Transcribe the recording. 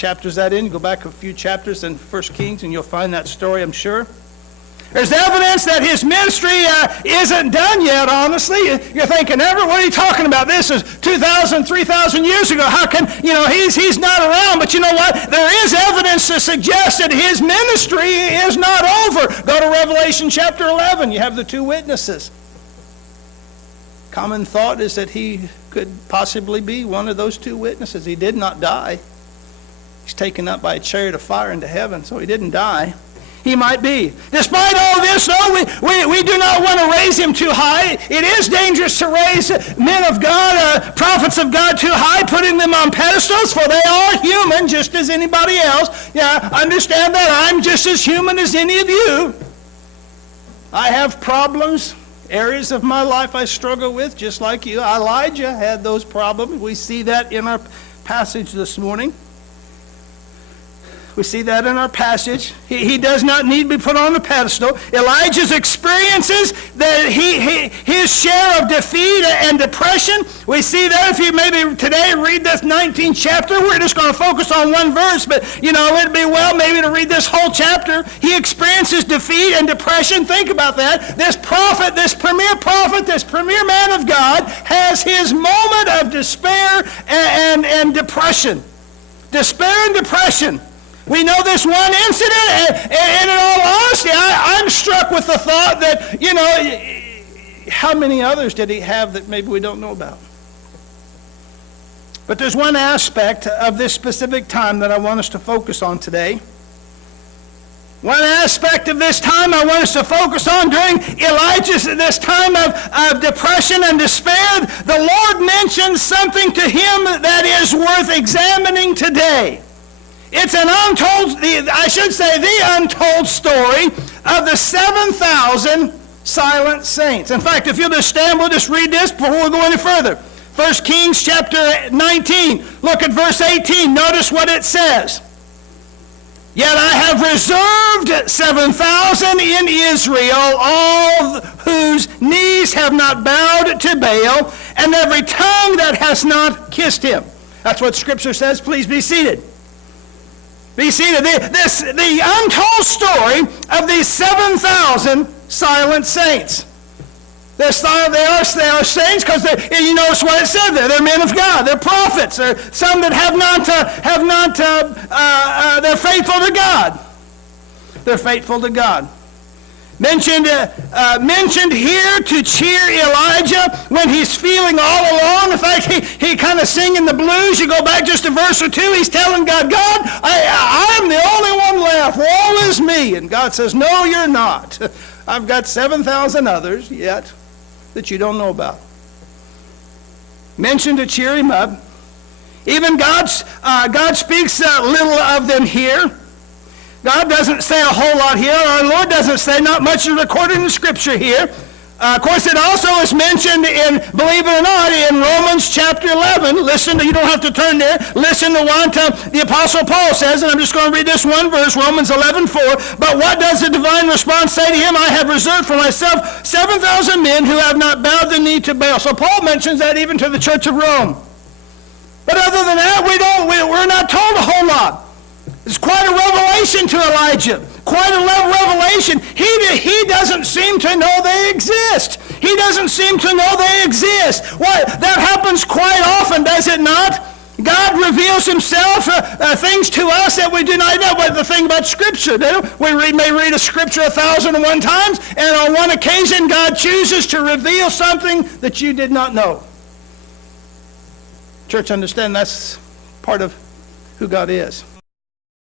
chapter is that in? Go back a few chapters in 1 Kings and you'll find that story, I'm sure. There's evidence that his ministry isn't done yet, honestly. You're thinking, Everett, what are you talking about? This is 2,000, 3,000 years ago. How can, he's not around. But you know what? There is evidence to suggest that his ministry is not over. Go to Revelation chapter 11. You have the two witnesses. Common thought is that he could possibly be one of those two witnesses. He did not die. He's taken up by a chariot of fire into heaven, so he didn't die. He might be. Despite all this, though, we do not want to raise him too high. It is dangerous to raise men of God, prophets of God too high, putting them on pedestals, for they are human just as anybody else. Yeah, understand that. I'm just as human as any of you. I have problems, areas of my life I struggle with, just like you. Elijah had those problems. We see that in our passage this morning. We see that in our passage. He does not need to be put on a pedestal. Elijah's experiences, that his share of defeat and depression, we see that. If you maybe today read this 19th chapter, we're just going to focus on one verse, but it'd be well maybe to read this whole chapter. He experiences defeat and depression. Think about that. This prophet, this premier man of God, has his moment of despair and depression. Despair and depression. We know this one incident, and in all honesty, I'm struck with the thought that, how many others did he have that maybe we don't know about? But there's one aspect of this specific time that I want us to focus on today. One aspect of this time I want us to focus on during this time of depression and despair. The Lord mentions something to him that is worth examining today. It's the untold story of the 7,000 silent saints. In fact, if you'll just stand, we'll just read this before we go any further. 1 Kings chapter 19, look at verse 18. Notice what it says. Yet I have reserved 7,000 in Israel, all whose knees have not bowed to Baal, and every tongue that has not kissed him. That's what Scripture says. Please be seated. Be seated. The untold story of these 7,000 silent saints. They are saints because you notice what it said there. They're men of God. They're prophets. They're some that they're faithful to God. They're faithful to God. Mentioned here to cheer Elijah when he's feeling all alone. In fact, he kind of singing the blues. You go back just a verse or two, he's telling God, I'm the only one left. Woe is me. And God says, no, you're not. I've got 7,000 others yet that you don't know about. Mentioned to cheer him up. Even God speaks little of them here. God doesn't say a whole lot here. Our Lord doesn't say, not much is recorded in Scripture here. Of course, it also is mentioned in, believe it or not, in Romans chapter 11. Listen, you don't have to turn there. Listen to what the Apostle Paul says, and I'm just going to read this one verse, Romans 11:4. But what does the divine response say to him? I have reserved for myself 7,000 men who have not bowed the knee to Baal. So Paul mentions that even to the church of Rome. But other than that, we're not told a whole lot. It's quite a revelation to Elijah. Quite a revelation. He doesn't seem to know they exist. He doesn't seem to know they exist. That happens quite often, does it not? God reveals himself things to us that we do not know. But the thing about Scripture, we may read a Scripture 1,001 times, and on one occasion God chooses to reveal something that you did not know. Church, understand that's part of who God is.